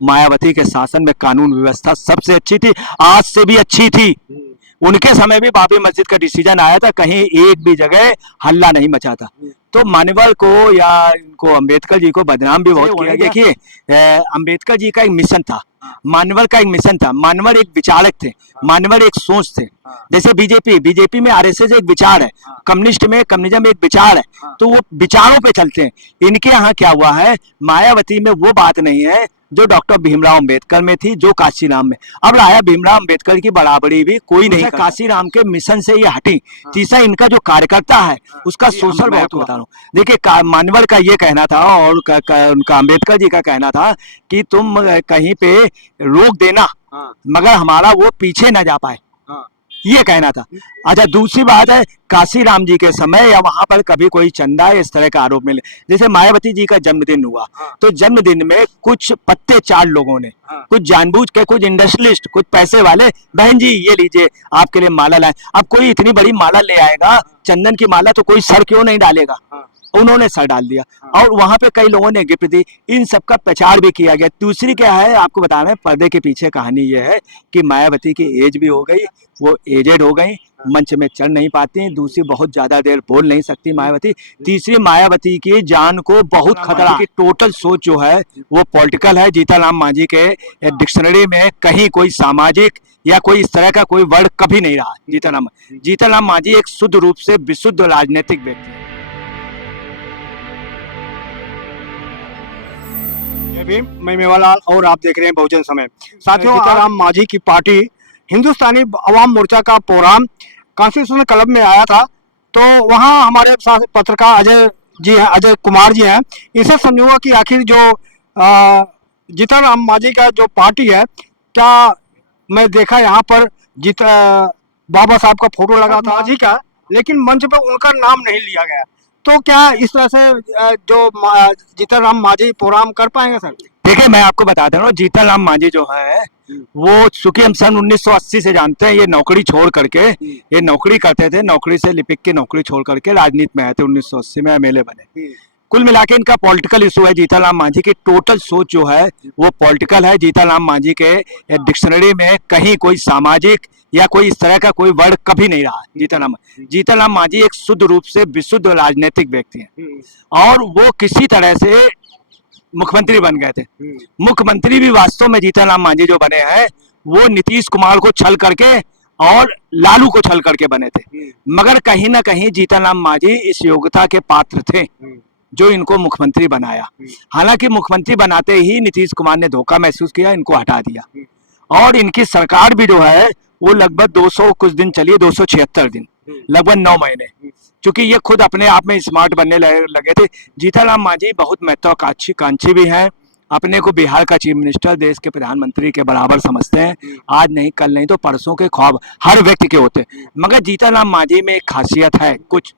मायावती के शासन में कानून व्यवस्था सबसे अच्छी थी, आज से भी अच्छी थी। उनके समय भी बाबरी मस्जिद का डिसीजन आया था, कहीं एक भी जगह हल्ला नहीं मचा था। तो मानवल को या इनको अम्बेडकर जी को बदनाम भी बहुत किया। देखिए, अम्बेडकर जी का एक मिशन था, मानवल का एक मिशन था, मानवल एक विचारक थे, मानवल एक सोच थे। जैसे बीजेपी में आरएसएस एक विचार है, कम्युनिस्ट में कम्युनिज्म एक विचार है, तो वो विचारों पे चलते हैं। इनके यहाँ क्या हुआ है, मायावती में वो बात नहीं है जो डॉक्टर भीमराव अंबेडकर में थी, जो काशीराम में। अब राया भीमराव अंबेडकर की बराबरी भी कोई नहीं, काशीराम के मिशन से ये हटी। तीसरा, इनका जो कार्यकर्ता है उसका सोशल बहुत बता रहा हूँ। देखिए, मानवल का ये कहना था और उनका अंबेडकर जी का कहना था कि तुम कहीं पे रोक देना मगर हमारा वो पीछे ना जा पाए, ये कहना था। अच्छा, दूसरी बात है, काशीराम जी के समय या वहां पर कभी कोई चंदा इस तरह का आरोप मिले। जैसे मायावती जी का जन्मदिन हुआ, तो जन्मदिन में कुछ पत्ते चार लोगों ने, कुछ जानबूझ के, कुछ इंडस्ट्रियलिस्ट, कुछ पैसे वाले, बहन जी ये लीजिए आपके लिए माला लाए। अब कोई इतनी बड़ी माला ले आएगा, चंदन की माला, तो कोई सर क्यों नहीं डालेगा? उन्होंने सर डाल दिया और वहां पे कई लोगों ने गिफ्ट दी। इन सब का प्रचार भी किया गया। दूसरी क्या है, आपको बताना है, पर्दे के पीछे कहानी ये है कि मायावती की एज भी हो गई, वो एजेड हो गई, मंच में चढ़ नहीं पाती। दूसरी, बहुत ज्यादा देर बोल नहीं सकती मायावती। तीसरी, मायावती की जान को बहुत खतरा की टोटल सोच जो है वो पॉलिटिकल है। जीतनराम मांझी के डिक्शनरी में कहीं कोई सामाजिक या कोई इस तरह का कोई वर्ड कभी नहीं रहा। जीतनराम मांझी एक शुद्ध रूप से विशुद्ध राजनीतिक व्यक्ति है। मैं मेवालाल और आप देख रहे हैं बहुजन समय। साथियों, जीतनराम मांझी की पार्टी हिंदुस्तानी अवाम मोर्चा का प्रोग्राम कॉन्स्टिट्यूशन क्लब में आया था, तो वहां हमारे साथ पत्रकार अजय जी हैं, अजय कुमार जी हैं। इनसे समझूंगा कि आखिर जो जीतनराम मांझी का जो पार्टी है, क्या मैं देखा यहाँ पर बाबा साहब का फोटो लगा था मांझी का, लेकिन मंच पे उनका नाम नहीं लिया गया। तो क्या इस तरह से जो जीतनराम मांझी प्रोग्राम कर पाएंगे सर? देखिए, मैं आपको बता दे रहा हूँ, जीतनराम मांझी जो है वो चूंकि हम सन 1980 से जानते हैं, ये नौकरी छोड़ करके, ये नौकरी करते थे, नौकरी से लिपिक की नौकरी छोड़ करके राजनीति में आए थे। 1980 में एमएलए बने। कुल मिला के इनका पॉलिटिकल इशू है। जीतनराम मांझी की टोटल सोच जो है वो पॉलिटिकल है। जीतनराम मांझी के डिक्शनरी में कहीं कोई सामाजिक या कोई इस तरह का कोई वर्ड कभी नहीं रहा। जीतनराम मांझी एक शुद्ध रूप से विशुद्ध राजनीतिक व्यक्ति है और वो किसी तरह से मुख्यमंत्री बन गए थे। मुख्यमंत्री भी वास्तव में जीतनराम मांझी जो बने हैं वो नीतीश कुमार को छल करके और लालू को छल करके बने थे, मगर कहीं ना कहीं जीतनराम मांझी इस योग्यता के पात्र थे जो इनको मुख्यमंत्री बनाया। हालांकि मुख्यमंत्री बनाते ही नीतीश कुमार ने धोखा महसूस किया, इनको हटा दिया और इनकी सरकार भी जो है वो लगभग 200 कुछ दिन चली, 276 दिन, लगभग 9 महीने। क्योंकि ये खुद अपने आप में स्मार्ट बनने लगे थे। जीतनराम मांझी बहुत महत्वाकांक्षी भी हैं, अपने को बिहार का चीफ मिनिस्टर, देश के प्रधानमंत्री के बराबर समझते हैं। आज नहीं, कल नहीं तो परसों के ख्वाब हर व्यक्ति के होते हैं, मगर जीतनराम मांझी में एक खासियत है कुछ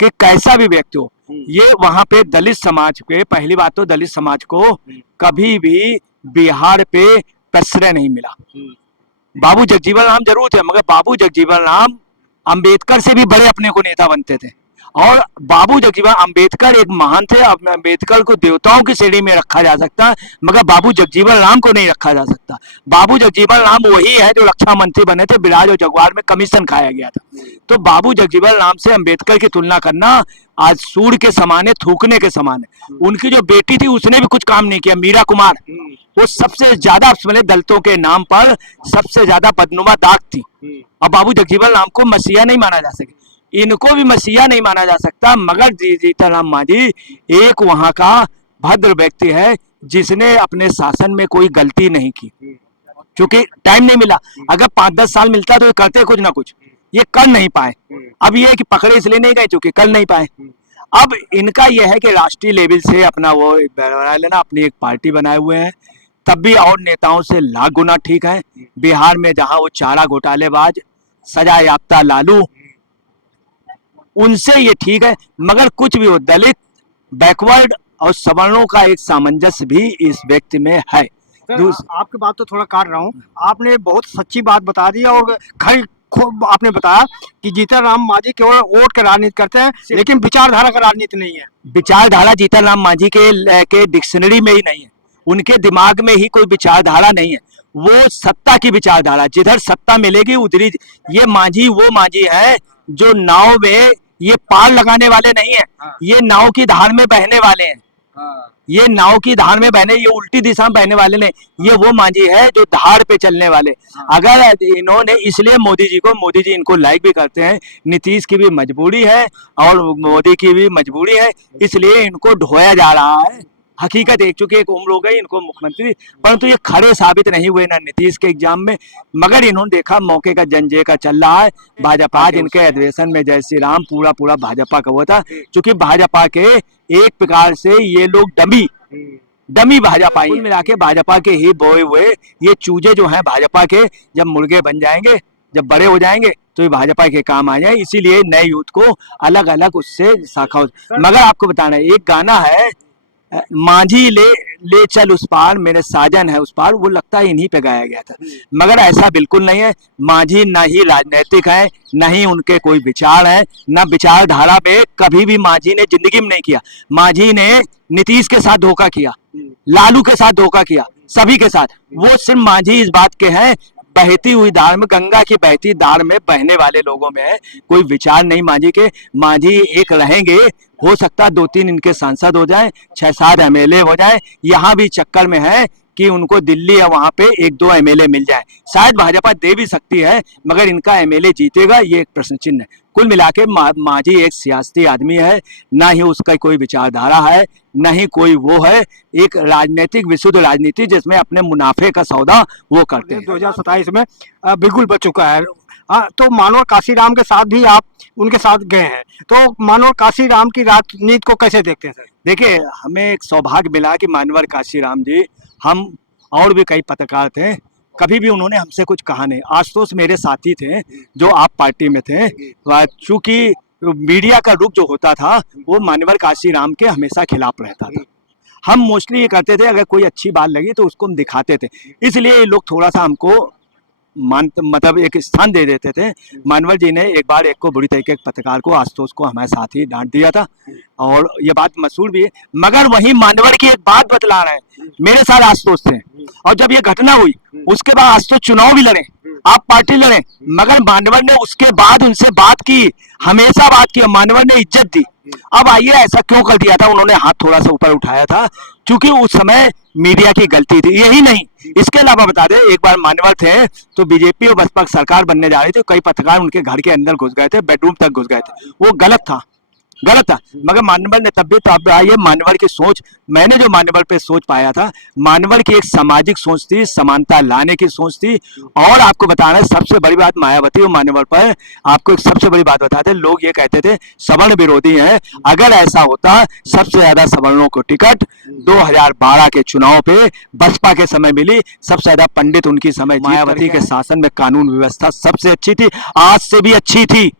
कि कैसा भी व्यक्ति हो, ये वहां पे दलित समाज पे, पहली बात तो दलित समाज को कभी भी बिहार पे प्रश्रय नहीं मिला। बाबू जगजीवन राम जरूर थे, मगर बाबू जगजीवन राम अंबेडकर से भी बड़े अपने को नेता बनते थे और बाबू जगजीवन अंबेडकर एक महान थे। अंबेडकर को देवताओं की श्रेणी में रखा जा सकता है, मगर बाबू जगजीवन राम को नहीं रखा जा सकता। बाबू जगजीवन राम वही है जो रक्षा मंत्री बने थे, बिराज और जगवार में कमीशन खाया गया था। तो बाबू जगजीवन राम से अंबेडकर की तुलना करना आज सूर्य के समान है, थूकने के समान है। उनकी जो बेटी थी उसने भी कुछ काम नहीं किया, मीरा कुमार, वो सबसे ज्यादा दलितों के नाम पर सबसे ज्यादा बदनुमा दाग थी। और बाबू जगजीवन राम को मसीहा नहीं माना जा सके, इनको भी मसीहा नहीं माना जा सकता, मगर जीतनराम मांझी एक वहां का भद्र व्यक्ति है जिसने अपने शासन में कोई गलती नहीं की, क्योंकि टाइम नहीं मिला। अगर 5-10 साल मिलता तो ये करते कुछ ना कुछ, ये कर नहीं पाए। अब ये है कि पकड़े इसलिए नहीं गए क्योंकि कर नहीं पाए। अब इनका यह है कि राष्ट्रीय लेवल से अपना वो बना लेना, अपनी एक पार्टी बनाए हुए हैं, तब भी और नेताओं से लाख गुना ठीक है। बिहार में जहां वो चारा घोटालेबाज, सजा याफ्ता लालू, उनसे ये ठीक है, मगर कुछ भी हो, दलित, बैकवर्ड और सवर्णों का एक सामंजस्य भी इस व्यक्ति में है। आपकी बात तो थोड़ा काट रहा हूँ, आपने बहुत सच्ची बात बता दी और खरी आपने बताया कि जीतनराम मांझी केवल वोट के राजनीति करते हैं, लेकिन विचारधारा का राजनीति नहीं है। विचारधारा जीतनराम मांझी के डिक्शनरी में ही नहीं है। उनके दिमाग में ही कोई विचारधारा नहीं है, वो सत्ता की विचारधारा, जिधर सत्ता मिलेगी उधरी। ये मांझी वो मांझी है जो नाव में ये पार लगाने वाले नहीं है, ये नाव की धार में बहने वाले हैं। ये नाव की धार में बहने, ये उल्टी दिशा में बहने वाले नहीं, ये वो मांझी है जो धार पे चलने वाले। अगर इन्होंने, इसलिए मोदी जी इनको लाइक भी करते हैं, नीतीश की भी मजबूरी है और मोदी की भी मजबूरी है, इसलिए इनको ढोया जा रहा है। हकीकत एक, चूंकि एक उम्र हो गई इनको मुख्यमंत्री, परंतु ये खड़े साबित नहीं हुए ना नीतीश के एग्जाम में, मगर इन्होंने देखा मौके का जंजे का चल रहा है। भाजपा आज इनके अधिवेशन में जय श्री राम पूरा भाजपा का हुआ था, चूंकि भाजपा के एक प्रकार से ये लोग डमी भाजपा ही मिला के भाजपा के ही बोए हुए ये चूजे जो हैं भाजपा के, जब मुर्गे बन जाएंगे, जब बड़े हो जाएंगे तो ये भाजपा के काम आ जाए। इसीलिए नए यूथ को अलग अलग उससे शाखा। मगर आपको बताना है, एक गाना है मांझी ले चल उस पार, मेरे साजन है उस पार, वो लगता है इन्हीं पे गाया गया था, मगर ऐसा बिल्कुल नहीं है। मांझी ना ही राजनीतिक है, न ही उनके कोई विचार है, न विचारधारा में कभी भी मांझी ने जिंदगी में नहीं किया। मांझी ने नीतीश के साथ धोखा किया, लालू के साथ धोखा किया, सभी के साथ। वो सिर्फ मांझी इस बात के हैं, बहती हुई धार में, गंगा की बहती धार में बहने वाले लोगों में है, कोई विचार नहीं मांझी के। मांझी एक रहेंगे, हो सकता 2-3 इनके सांसद हो जाए, 6-7 एमएलए हो जाए। यहाँ भी चक्कर में है कि उनको दिल्ली या वहां पे 1-2 एमएलए मिल जाए, शायद भाजपा दे भी सकती है, मगर इनका एमएलए जीतेगा ये एक प्रश्न चिन्ह है। कुल मिला के मांझी एक सियासी आदमी है, ना ही उसका कोई विचारधारा है, न ही कोई वो है, एक राजनीतिक विशुद्ध राजनीति जिसमें अपने मुनाफे का सौदा वो करते हैं। 2027 में बिल्कुल बच चुका है। तो मानवर काशीराम के साथ भी आप उनके साथ गए हैं, तो मानवर काशीराम की राजनीति को कैसे देखते हैं सर? देखिए, हमें एक सौभाग्य मिला कि मानवर काशीराम जी, हम और भी कई पत्रकार थे, कभी भी उन्होंने हमसे कुछ कहा नहीं। आशुतोष मेरे साथी थे जो आप पार्टी में थे, चूंकि मीडिया का रुख जो होता था वो मानवर काशीराम के हमेशा खिलाफ रहता था। हम मोस्टली ये करते थे, अगर कोई अच्छी बात लगी तो उसको हम दिखाते थे, इसलिए ये लोग थोड़ा सा हमको मतलब एक स्थान दे देते थे। मानवर जी ने एक बार एक को बुरी तरीके के पत्रकार को, आशुतोष को, हमारे साथ ही डांट दिया था, और ये बात मशहूर भी है। मगर वही मानवर की एक बात बतला रहे हैं, मेरे साथ आशुतोष थे, और जब ये घटना हुई उसके बाद आशुतोष चुनाव भी लड़े, आप पार्टी लड़े, मगर मानवर ने उसके बाद उनसे बात की, हमेशा बात की, मानवर ने इज्जत दी। अब आइए, ऐसा क्यों कर दिया था उन्होंने, हाथ थोड़ा सा ऊपर उठाया था, क्योंकि उस समय मीडिया की गलती थी। यही नहीं, इसके अलावा बता दें, एक बार मानवर थे तो बीजेपी और बसपा सरकार बनने जा रही थी, कई पत्रकार उनके घर के अंदर घुस गए थे, बेडरूम तक घुस गए थे, वो गलत था। मगर मानवर ने तब भी, तो अब आइए मानवर की सोच, मैंने जो मानवर पे सोच पाया था, मानवर की एक सामाजिक सोच थी, समानता लाने की सोच थी। और आपको बताना है सबसे बड़ी बात, मायावती और मानवर पर आपको एक सबसे बड़ी बात बताते, लोग ये कहते थे सवर्ण विरोधी हैं, अगर ऐसा होता सबसे ज्यादा सवर्णों को टिकट 2012 के चुनाव पे बसपा के समय मिली, सबसे ज्यादा पंडित उनकी समय, मायावती के शासन में कानून व्यवस्था सबसे अच्छी थी, आज से भी अच्छी थी।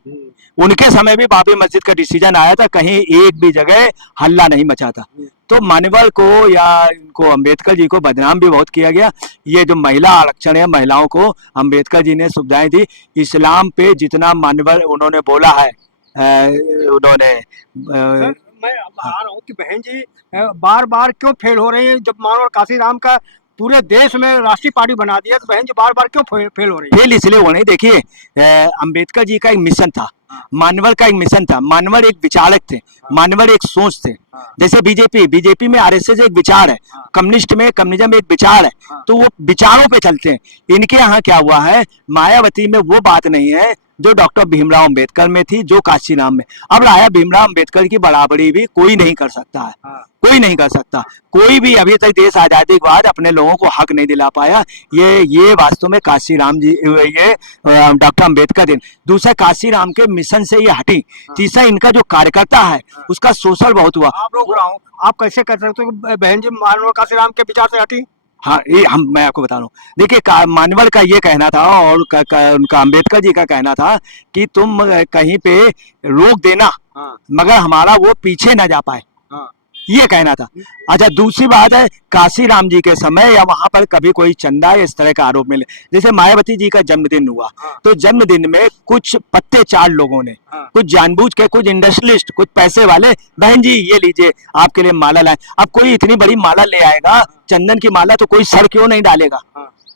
उनके समय भी बाबरी मस्जिद का डिसीजन आया था, कहीं एक भी जगह हल्ला नहीं मचा था। तो मानवर को या इनको, अंबेडकर जी को बदनाम भी बहुत किया गया। ये जो महिला आरक्षण है, महिलाओं को अंबेडकर जी ने सुविधाएं दी, इस्लाम पे जितना मानवर उन्होंने बोला है, उन्होंने मैं आ रहा हूँ कि बहन जी बार बार क्यों फेल हो रही है, जब मानवर काशीराम का पूरे देश में राष्ट्रीय पार्टी बना दिया, तो बहन जी बार बार क्यों फेल हो रही है? फेल इसलिए हो रही, देखिए अंबेडकर जी का एक मिशन था, मानवर का एक मिशन था, मानवर एक विचारक थे, मानवर एक सोच थे। जैसे बीजेपी में आरएसएस एक विचार है, कम्युनिस्ट में कम्युनिज्म एक विचार है, तो वो विचारों पे चलते हैं। इनके यहाँ क्या हुआ है, मायावती में वो बात नहीं है जो डॉक्टर भीमराव अंबेडकर में थी, जो काशीराम में। अब राया भीमराव अंबेडकर की बराबरी भी कोई नहीं कर सकता है, कोई नहीं कर सकता, कोई भी अभी तक देश आजादी के बाद अपने लोगों को हक नहीं दिला पाया। ये वास्तव में काशीराम जी, ये डॉक्टर अंबेडकर दिन। दूसरा, काशीराम के मिशन से ये हटी। तीसरा, इनका जो कार्यकर्ता है उसका शोषण बहुत हुआ। आप रोक रहा हूँ, आप कैसे कर सकते हो कि बहन जी मानवर काशीराम के विचार से हटी? हाँ, ये मैं आपको बता रहा हूँ, देखिए मानवर का ये कहना था और उनका अंबेडकर जी का कहना था कि तुम कहीं पे रोक देना, मगर हमारा वो पीछे ना जा पाए, ये कहना था। अच्छा, दूसरी बात है, काशीराम जी के समय या वहां पर कभी कोई चंदा इस तरह का आरोप मिले, जैसे मायावती जी का जन्मदिन हुआ, तो जन्मदिन में कुछ पत्ते चार लोगों ने, कुछ जानबूझ के, कुछ इंडस्ट्रियलिस्ट, कुछ पैसे वाले, बहन जी ये लीजिए आपके लिए माला लाए। अब कोई इतनी बड़ी माला ले आएगा चंदन की माला तो कोई सर क्यों नहीं डालेगा,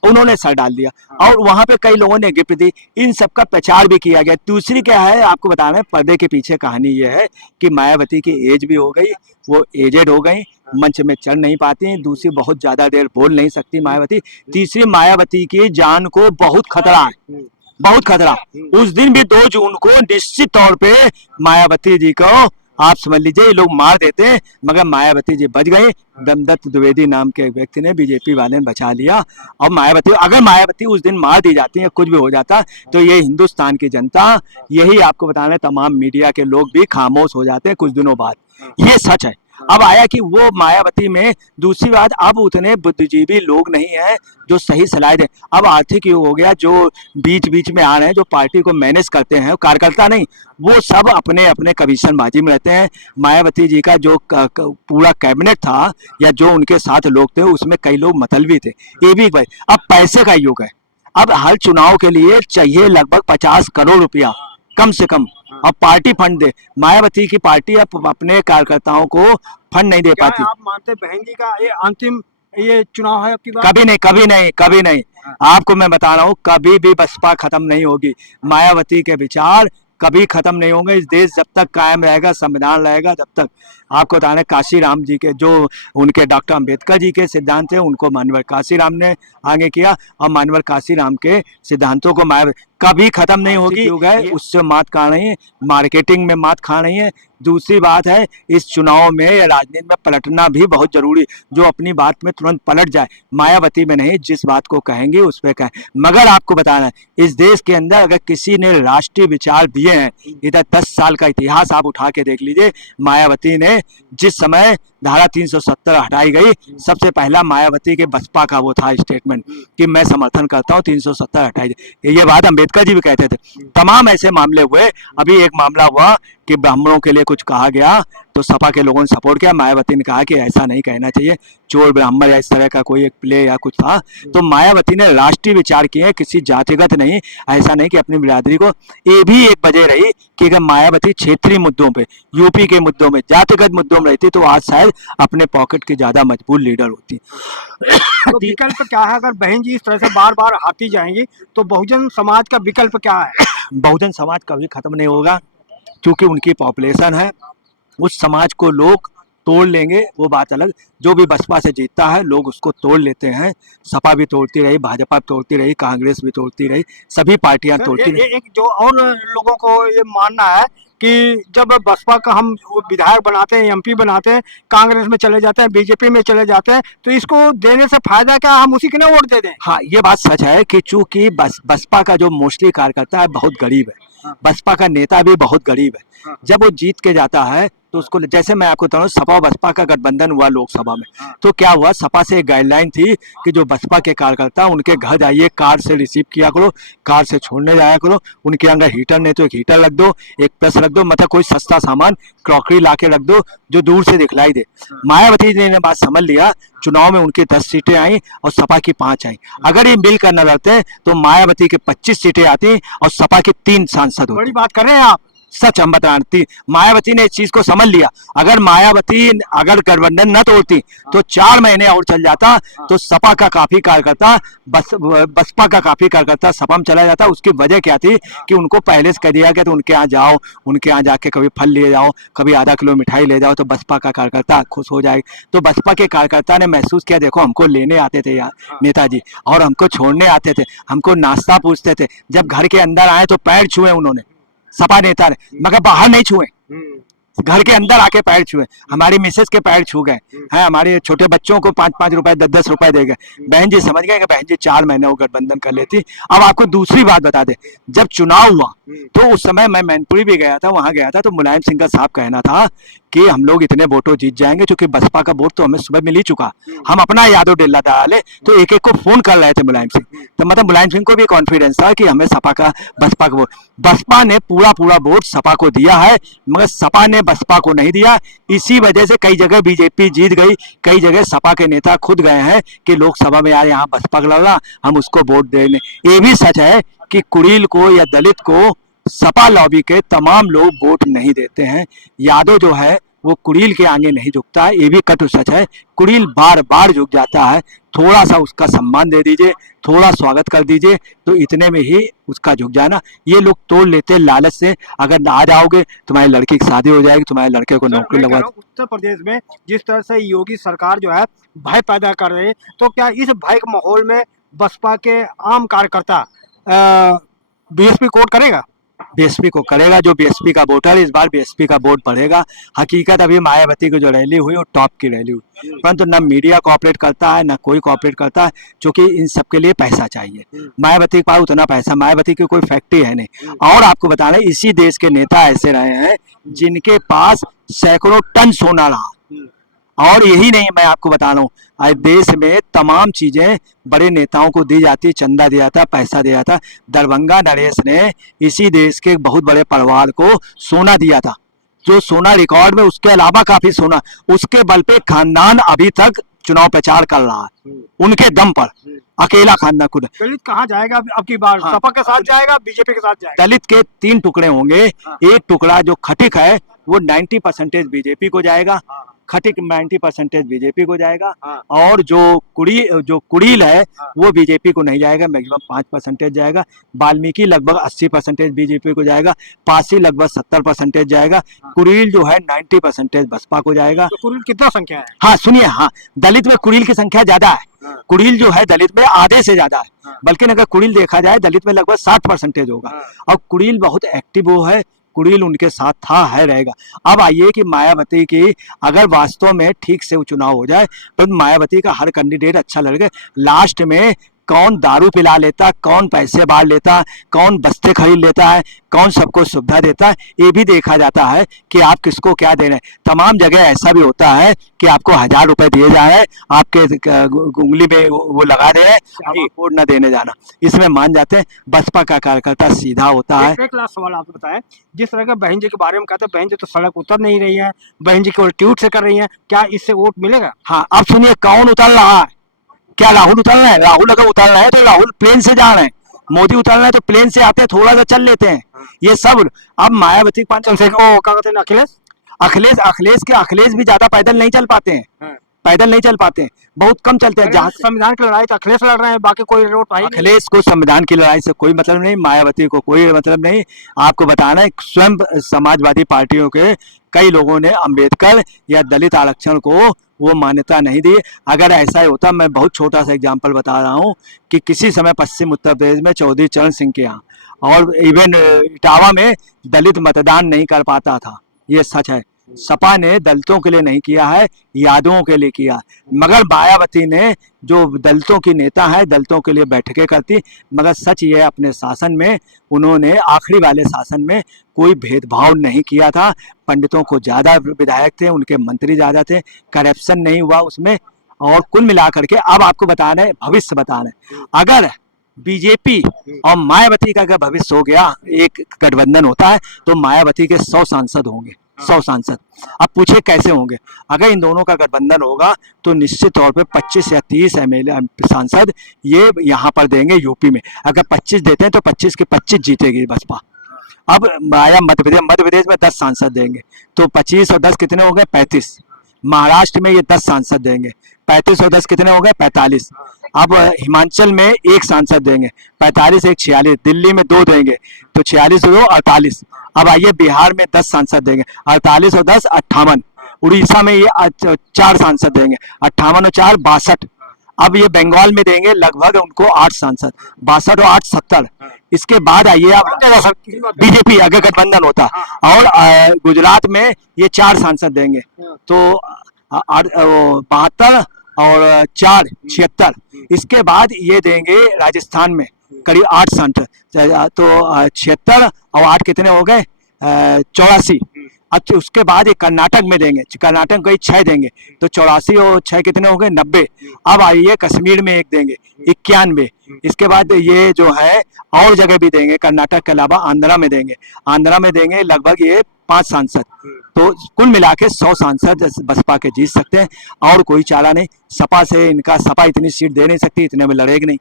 उन्होंने सर डाल दिया। और वहां पे कई लोगों ने गिफ्ट दी, इन सब का प्रचार भी किया गया। दूसरी क्या है आपको बताना है, पर्दे के पीछे कहानी ये है कि मायावती की एज भी हो गई, वो एजेड हो गई, मंच में चढ़ नहीं पाती। दूसरी बहुत ज्यादा देर बोल नहीं सकती मायावती। तीसरी मायावती की जान को बहुत खतरा है, बहुत खतरा। उस दिन भी 2 जून को निश्चित तौर पे मायावती जी को आप समझ लीजिए ये लोग मार देते हैं, मगर मायावती जी बच गई। दमदत्त द्विवेदी नाम के एक व्यक्ति ने, बीजेपी वाले ने बचा लिया। और मायावती, अगर मायावती उस दिन मार दी जाती है, कुछ भी हो जाता, तो ये हिंदुस्तान की जनता, यही आपको बताना है, तमाम मीडिया के लोग भी खामोश हो जाते हैं कुछ दिनों बाद। ये सच है। अब आया कि वो मायावती में, दूसरी बात, अब उतने बुद्धिजीवी लोग नहीं हैं जो सही सलाह दें। अब आर्थिक युग हो गया, जो बीच बीच में आ रहे हैं, जो पार्टी को मैनेज करते हैं, कार्यकर्ता नहीं, वो सब अपने अपने कमीशनबाजी में रहते हैं। मायावती जी का जो पूरा कैबिनेट था या जो उनके साथ लोग थे, उसमें कई लोग मतलबी थे, ये भी भाई। अब पैसे का युग है, अब हर चुनाव के लिए चाहिए लगभग 50 करोड़ रुपया कम से कम, अब पार्टी फंड दे। मायावती की पार्टी अब अपने कार्यकर्ताओं को फंड नहीं दे पाती। आप मानते बहन जी का ये अंतिम ये चुनाव है आपकी बात? कभी नहीं, कभी नहीं, कभी नहीं। आपको मैं बता रहा हूँ, कभी भी बसपा खत्म नहीं होगी। मायावती के विचार कभी खत्म नहीं होंगे। इस देश जब तक कायम रहेगा, संविधान रहेगा, जब तक। आपको बताना है, काशीराम जी के जो उनके डॉक्टर अंबेडकर जी के सिद्धांत थे, उनको मानवर काशीराम ने आगे किया, और मानवर काशीराम के सिद्धांतों को मायावती कभी खत्म नहीं होगी। उससे मात खा रही है, मार्केटिंग में मात खा रही है। दूसरी बात है, इस चुनाव में या राजनीति में पलटना भी बहुत जरूरी, जो अपनी बात में तुरंत पलट जाए। मायावती में नहीं, जिस बात को कहेंगे उस पर कहें। मगर आपको बताना है, इस देश के अंदर अगर किसी ने राष्ट्रीय विचार दिए हैं, इधर 10 साल का इतिहास आप उठा के देख लीजिए। मायावती ने जिस समय धारा 370 हटाई गई, सबसे पहला मायावती के बसपा का वो था स्टेटमेंट कि मैं समर्थन करता हूँ 370 हटाई जाए। ये बात अंबेडकर जी भी कहते थे। तमाम ऐसे मामले हुए। अभी एक मामला हुआ कि ब्राह्मणों के लिए कुछ कहा गया, तो सपा के लोगों ने सपोर्ट किया। मायावती ने कहा कि ऐसा नहीं कहना चाहिए, चोर ब्राह्मण या इस तरह का कोई एक प्ले या कुछ था। तो मायावती ने राष्ट्रीय विचार किए, किसी जातिगत नहीं। ऐसा नहीं कि अपनी बिरादरी को। ये भी एक वजह रही कि अगर मायावती क्षेत्रीय मुद्दों पे, यूपी के मुद्दों में, जातिगत मुद्दों में रहती, तो आज शायद अपने पॉकेट की ज्यादा मजबूत लीडर होती। तो विकल्प क्या है अगर बहन जी इस तरह से बार बार आती जाएंगी, तो बहुजन समाज का विकल्प क्या है? बहुजन समाज कभी खत्म नहीं होगा, क्योंकि उनकी पॉपुलेशन है। उस समाज को लोग तोड़ लेंगे, वो बात अलग। जो भी बसपा से जीतता है, लोग उसको तोड़ लेते हैं। सपा भी तोड़ती रही, भाजपा तोड़ती रही, कांग्रेस भी तोड़ती रही, सभी पार्टियां तोड़ती रही। एक जो और लोगों को ये मानना है कि जब बसपा का हम विधायक बनाते हैं, एमपी बनाते हैं, कांग्रेस में चले जाते हैं, बीजेपी में चले जाते हैं, तो इसको देने से फायदा क्या, हम उसी के लिए वोट दे दें? हाँ, ये बात सच है कि चूंकि बसपा का जो मोस्टली कार्यकर्ता है बहुत गरीब है, बसपा का नेता भी बहुत गरीब है। जब वो जीत के जाता है तो उसको, जैसे मैं आपको बताऊं, सपा बसपा का गठबंधन हुआ लोकसभा में, तो क्या हुआ, सपा से एक गाइडलाइन थी कि जो बसपा के कार्यकर्ता, उनके घर जाइए, कार से रिसीव किया करो, कार से छोड़ने जाया करो। उनके अंदर हीटर नहीं तो एक हीटर रख दो, एक प्रेस रख दो, मतलब कोई सस्ता सामान, क्रॉकरी ला के रख दो जो दूर से दिखलाई दे। मायावती जी ने बात समझ लिया। चुनाव में उनकी 10 सीटें आई और सपा की 5 आई। अगर ये मिल कर न लड़ते तो मायावती की 25 सीटें आती और सपा के 3 सांसद होते। बड़ी बात कर रहे हैं आप। सच हम बता रहे हैं, मायावती ने इस चीज को समझ लिया। अगर मायावती अगर गठबंधन न तोड़ती तो 4 महीने और चल जाता, तो सपा का काफी कार्यकर्ता, बसपा का काफी कार्यकर्ता सपा में चला जाता। उसकी वजह क्या थी कि उनको पहले से कह दिया गया, तो उनके यहाँ जाओ, उनके यहाँ जाके कभी फल ले जाओ, कभी आधा किलो मिठाई ले जाओ, तो बसपा का कार्यकर्ता खुश हो जाएगा। तो बसपा के कार्यकर्ता ने महसूस किया, देखो हमको लेने आते थे यार नेताजी, और हमको छोड़ने आते थे, हमको नाश्ता पूछते थे, जब घर के अंदर आए तो पैर छुए उन्होंने, सपा नेता ने, मगर बाहर नहीं छुए, घर के अंदर आके पैर छुए। हमारी मिसेस के पैर छू गए हैं, हमारे छोटे बच्चों को 5-5 रुपए 10-10 रुपए दे गए। बहन जी समझ गए कि बहन जी 4 महीने वो गठबंधन कर लेती। अब आपको दूसरी बात बता दे, जब चुनाव हुआ तो उस समय मैं मैनपुरी भी गया था, वहां गया था, तो मुलायम सिंह का साहब कहना था कि हम लोग इतने वोटों जीत जाएंगे, क्योंकि बसपा का वोट तो हमें सुबह मिल ही चुका, हम अपना यादव डेला डाले। तो एक एक को फोन कर रहे थे मुलायम सिंह, तो मतलब मुलायम सिंह को भी कॉन्फिडेंस था कि हमें सपा का, बसपा का वोट, बसपा ने पूरा वोट सपा को दिया है, मगर सपा ने बसपा को नहीं दिया। इसी वजह से कई जगह बीजेपी जीत गई, कई जगह सपा के नेता खुद गए हैं कि लोकसभा में यार यहाँ बसपा लड़ रहा, हम उसको वोट देने। ये भी सच है कि कुड़ील को या दलित को सपा लॉबी के तमाम लोग वोट नहीं देते हैं। यादव जो है वो कुड़ील के आगे नहीं झुकता है, ये भी कटु सच है। कुड़ील बार बार झुक जाता है, थोड़ा सा उसका सम्मान दे दीजिए, थोड़ा स्वागत कर दीजिए, तो इतने में ही उसका झुक जाना। ये लोग तोड़ लेते लालच से, अगर आ जाओगे तुम्हारी लड़की की शादी हो जाएगी, तुम्हारे लड़के को सर, नौकरी मैं कह लगवा। रहा हूं, उत्तर प्रदेश में जिस तरह से योगी सरकार जो है भय पैदा कर रही है, तो क्या इस भय के माहौल में बसपा के आम कार्यकर्ता बीएसपी कोट करेगा? बीएसपी को करेगा। जो बीएसपी का वोटर है, इस बार बीएसपी का वोट बढ़ेगा। हकीकत अभी मायावती की जो रैली हुई वो टॉप की रैली हुई, परंतु न मीडिया कोऑपरेट करता है, न कोई कोऑपरेट करता है, क्योंकि इन सब के लिए पैसा चाहिए। मायावती के पास उतना पैसा, मायावती की कोई फैक्ट्री है नहीं। और आपको बता रहे इसी देश के नेता ऐसे रहे हैं जिनके पास सैकड़ों टन सोना रहा। और यही नहीं, मैं आपको बता रहा हूँ, आज देश में तमाम चीजें बड़े नेताओं को दी जाती है, चंदा दिया जाता, पैसा दिया जाता। दरभंगा नरेश ने इसी देश के बहुत बड़े परिवार को सोना दिया था, जो सोना रिकॉर्ड में, उसके अलावा काफी सोना, उसके बल पे खानदान अभी तक चुनाव प्रचार कर रहा है, उनके दम पर, अकेला खानदान खुद। दलित कहाँ जाएगा अब की बार? हाँ। सपा के साथ जाएगा, बीजेपी के साथ जाएगा? दलित के 3 टुकड़े होंगे। एक टुकड़ा जो खटिक है वो 90% बीजेपी को जाएगा, खटिक 90% बीजेपी को जाएगा। और जो कुड़ील है वो बीजेपी को नहीं जाएगा, मैक्सिमम 5% जाएगा। वाल्मीकि लगभग 80% बीजेपी को जाएगा, पासी लगभग 70% जाएगा। कुड़ील जो है 90% बसपा को जाएगा। तो कुल कितना संख्या है? हाँ सुनिए, हाँ दलित में कुड़ील की संख्या ज्यादा है। कुड़ील जो है दलित में आधे से ज्यादा है, बल्कि अगर कुड़ील देखा जाए दलित में लगभग 60% होगा। और कुड़ील बहुत एक्टिव वो है, कुड़ील उनके साथ था, है, रहेगा। अब आइए कि मायावती की अगर वास्तव में ठीक से वो चुनाव हो जाए, पर मायावती का हर कैंडिडेट अच्छा लगे, लास्ट में कौन दारू पिला लेता, कौन पैसे बांट लेता, कौन बस्ते खरीद लेता है, कौन सबको सुविधा देता है, ये भी देखा जाता है कि आप किसको क्या दे रहे हैं। तमाम जगह ऐसा भी होता है कि आपको 1000 रुपए दिए जा रहे हैं, आपके उंगली में वो लगा दे रहे हैं, वोट न देने जाना, इसमें मान जाते हैं। बसपा का कार्यकर्ता सीधा होता है। एक लास्ट सवाल आप बताएं, जिस तरह का बहन जी के बारे में कहते हैं, बहन जी तो सड़क उतर नहीं रही है, बहन जी केवल ट्वीट से कर रही है, क्या इससे वोट मिलेगा? हाँ अब सुनिए, कौन उतर रहा है? क्या राहुल उतर रहे हैं? राहुल अगर उतर रहे हैं तो राहुल प्लेन से जा रहे हैं, मोदी उतर रहे हैं तो प्लेन से आते हैं, थोड़ा सा चल लेते हैं, ये सब। अब मायावती अखिलेश भी ज्यादा पैदल नहीं चल पाते हैं, पैदल नहीं चल पाते हैं, बहुत कम चलते हैं। जहाँ संविधान की लड़ाई तो अखिलेश लड़ रहे हैं, बाकी कोई रोड भाई अखिलेश को संविधान की लड़ाई से कोई मतलब नहीं, मायावती को कोई मतलब नहीं। आपको बताना है, स्वयं समाजवादी पार्टियों के कई लोगों ने अंबेडकर या दलित आरक्षण को वो मान्यता नहीं दी। अगर ऐसा ही होता, मैं बहुत छोटा सा एग्जांपल बता रहा हूँ कि किसी समय पश्चिम उत्तर प्रदेश में चौधरी चरण सिंह के यहाँ और इवन इटावा में दलित मतदान नहीं कर पाता था, ये सच है। सपा ने दलितों के लिए नहीं किया है, यादवों के लिए किया, मगर मायावती ने जो दलितों की नेता है, दलितों के लिए बैठकें करती। मगर सच ये अपने शासन में उन्होंने, आखिरी वाले शासन में कोई भेदभाव नहीं किया था। पंडितों को ज्यादा विधायक थे, उनके मंत्री ज्यादा थे, करप्शन नहीं हुआ उसमें। और कुल मिलाकर के अब आपको बता रहे, भविष्य बता रहे, अगर बीजेपी और मायावती का अगर भविष्य हो गया, एक गठबंधन होता है, तो मायावती के 100 सांसद होंगे, 100 सांसद। अब पूछे कैसे होंगे? अगर इन दोनों का गठबंधन होगा तो निश्चित तौर पे 25 या 30 एमएलए सांसद ये यहाँ पर देंगे यूपी में। अगर 25 देते हैं तो 25 के 25 जीतेगी बसपा। अब आया मध्य प्रदेश में 10 सांसद देंगे, तो 25 और 10 कितने हो गए? 35। महाराष्ट्र में ये 10 सांसद देंगे, 35 और 10 कितने हो गए? 45। अब हिमाचल में 1 सांसद देंगे, 45 1 46। दिल्ली में 2 देंगे, तो 46 2 48। अब आइए बिहार में 10 सांसद देंगे, 48 और 10 58। उड़ीसा में ये 4 सांसद देंगे, 58 और 4 62। अब ये बंगाल में देंगे लगभग उनको 8 सांसद, 62 और 8 70। इसके बाद आइए आप बीजेपी अगर गठबंधन होता, और गुजरात में ये 4 सांसद देंगे, तो 72 और 4 76। इसके बाद ये देंगे राजस्थान में करीब 8 सांसद, तो 76 और 8 कितने हो गए? 84। अच्छा उसके बाद ये कर्नाटक में देंगे, कर्नाटक को 6 देंगे, तो 84 और 6 कितने हो गए? 90। अब आइए कश्मीर में 1 देंगे, 91। इसके बाद ये जो है और जगह भी देंगे, कर्नाटक के अलावा आंध्रा में देंगे, आंध्रा में देंगे लगभग ये 5 सांसद। तो कुल मिला के 100 सांसद बसपा के जीत सकते हैं, और कोई चारा नहीं। सपा से इनका, सपा इतनी सीट दे नहीं सकती, इतने में लड़ेगी नहीं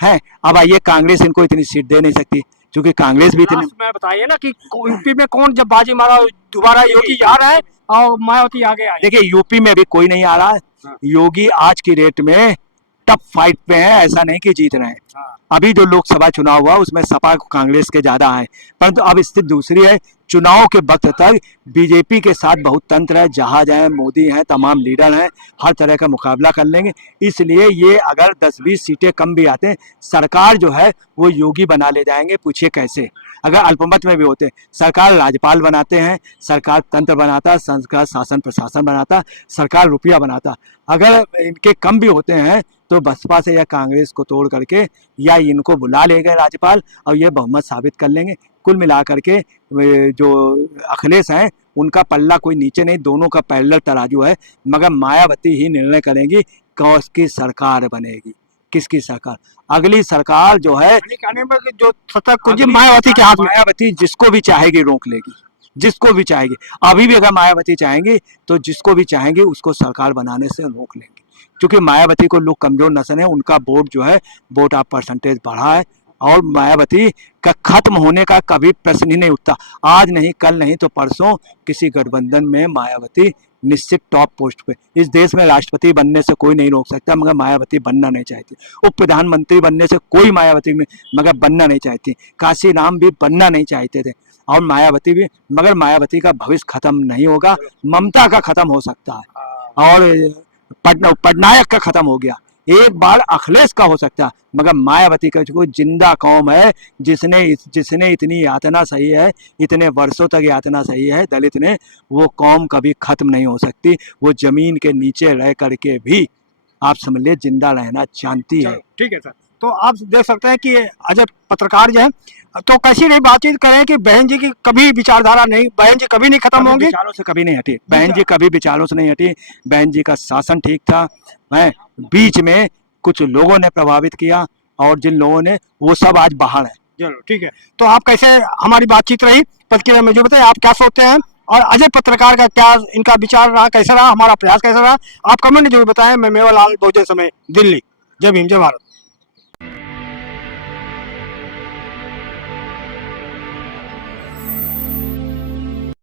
है। अब आइए कांग्रेस इनको इतनी सीट दे नहीं सकती, क्योंकि कांग्रेस भी इतनी। में बताइए ना कि यूपी में कौन जब बाजी मारा, दोबारा योगी आ रहा है और मायावती आगे आई। देखिए यूपी में भी कोई नहीं आ रहा है। हाँ। योगी आज की रेट में टफ फाइट पे है, ऐसा नहीं कि जीत रहे हैं। हाँ। अभी जो लोकसभा चुनाव हुआ उसमें सपा कांग्रेस के ज्यादा है, परंतु अब स्थिति दूसरी है। चुनाव के वक्त तक बीजेपी के साथ बहुत तंत्र है, जहाज है, मोदी हैं, तमाम लीडर हैं, हर तरह का मुकाबला कर लेंगे। इसलिए ये अगर 10-20 सीटें कम भी आते हैं, सरकार जो है वो योगी बना ले जाएंगे। पूछिए कैसे? अगर अल्पमत में भी होते, सरकार राज्यपाल बनाते हैं, सरकार तंत्र बनाता, सरकार शासन प्रशासन बनाता, सरकार रुपया बनाता। अगर इनके कम भी होते हैं तो बसपा से या कांग्रेस को तोड़ करके या इनको बुला लेंगे राज्यपाल और ये बहुमत साबित कर लेंगे। कुल मिला करके जो अखिलेश हैं उनका पल्ला कोई नीचे नहीं, दोनों का पैरेलल तराजू है। मगर मायावती ही निर्णय करेंगी किसकी सरकार बनेगी, किसकी सरकार। अगली सरकार जो है जो सत्ता कुंजी मायावती के हाथ में। मायावती जिसको भी चाहेगी रोक लेगी, जिसको भी चाहेगी। अभी भी अगर मायावती चाहेंगी तो जिसको भी चाहेंगी उसको सरकार बनाने से रोक लेंगी, क्योंकि मायावती को लोग कमजोर नस्ल है, उनका वोट जो है वोट ऑफ परसेंटेज बढ़ा है और मायावती का खत्म होने का कभी प्रश्न ही नहीं उठता। आज नहीं, कल नहीं तो परसों किसी गठबंधन में मायावती निश्चित टॉप पोस्ट पे। इस देश में राष्ट्रपति बनने से कोई नहीं रोक सकता, मगर मायावती बनना नहीं चाहती। उप प्रधानमंत्री बनने से कोई मायावती में मगर बनना नहीं चाहती। काशी राम भी बनना नहीं चाहते थे और मायावती भी, मगर मायावती का भविष्य खत्म नहीं होगा। ममता का खत्म हो सकता है और पटनायक का खत्म हो गया, एक बार अखिलेश का हो सकता है, मगर मायावती का जो जिंदा कौम है, जिसने इतनी यातना सही है, इतने वर्षों तक यातना सही है दलित ने, वो कौम कभी खत्म नहीं हो सकती। वो जमीन के नीचे रह करके भी आप समझ लिए जिंदा रहना जानती है। ठीक है सर, तो आप देख सकते हैं कि अजय पत्रकार जो है तो कैसी नहीं बातचीत करें कि बहन जी की कभी विचारधारा नहीं, बहन जी कभी नहीं खत्म होंगी, विचारों से कभी नहीं हटी बहन जी, कभी विचारों से नहीं हटी। बहन जी का शासन ठीक था, है बीच में कुछ लोगों ने प्रभावित किया और जिन लोगों ने, वो सब आज बाहर है। चलो ठीक है, तो आप कैसे, हमारी बातचीत रही प्रतिक्रिया में जो बताइए आप क्या सोचते हैं और अजय पत्रकार का क्या इनका विचार रहा, कैसा रहा, हमारा प्रयास कैसा रहा, आप कमेंट जरूर बताएं। मैं मेवालाल, बहुजन समय, दिल्ली। जय भीम, जय भारत।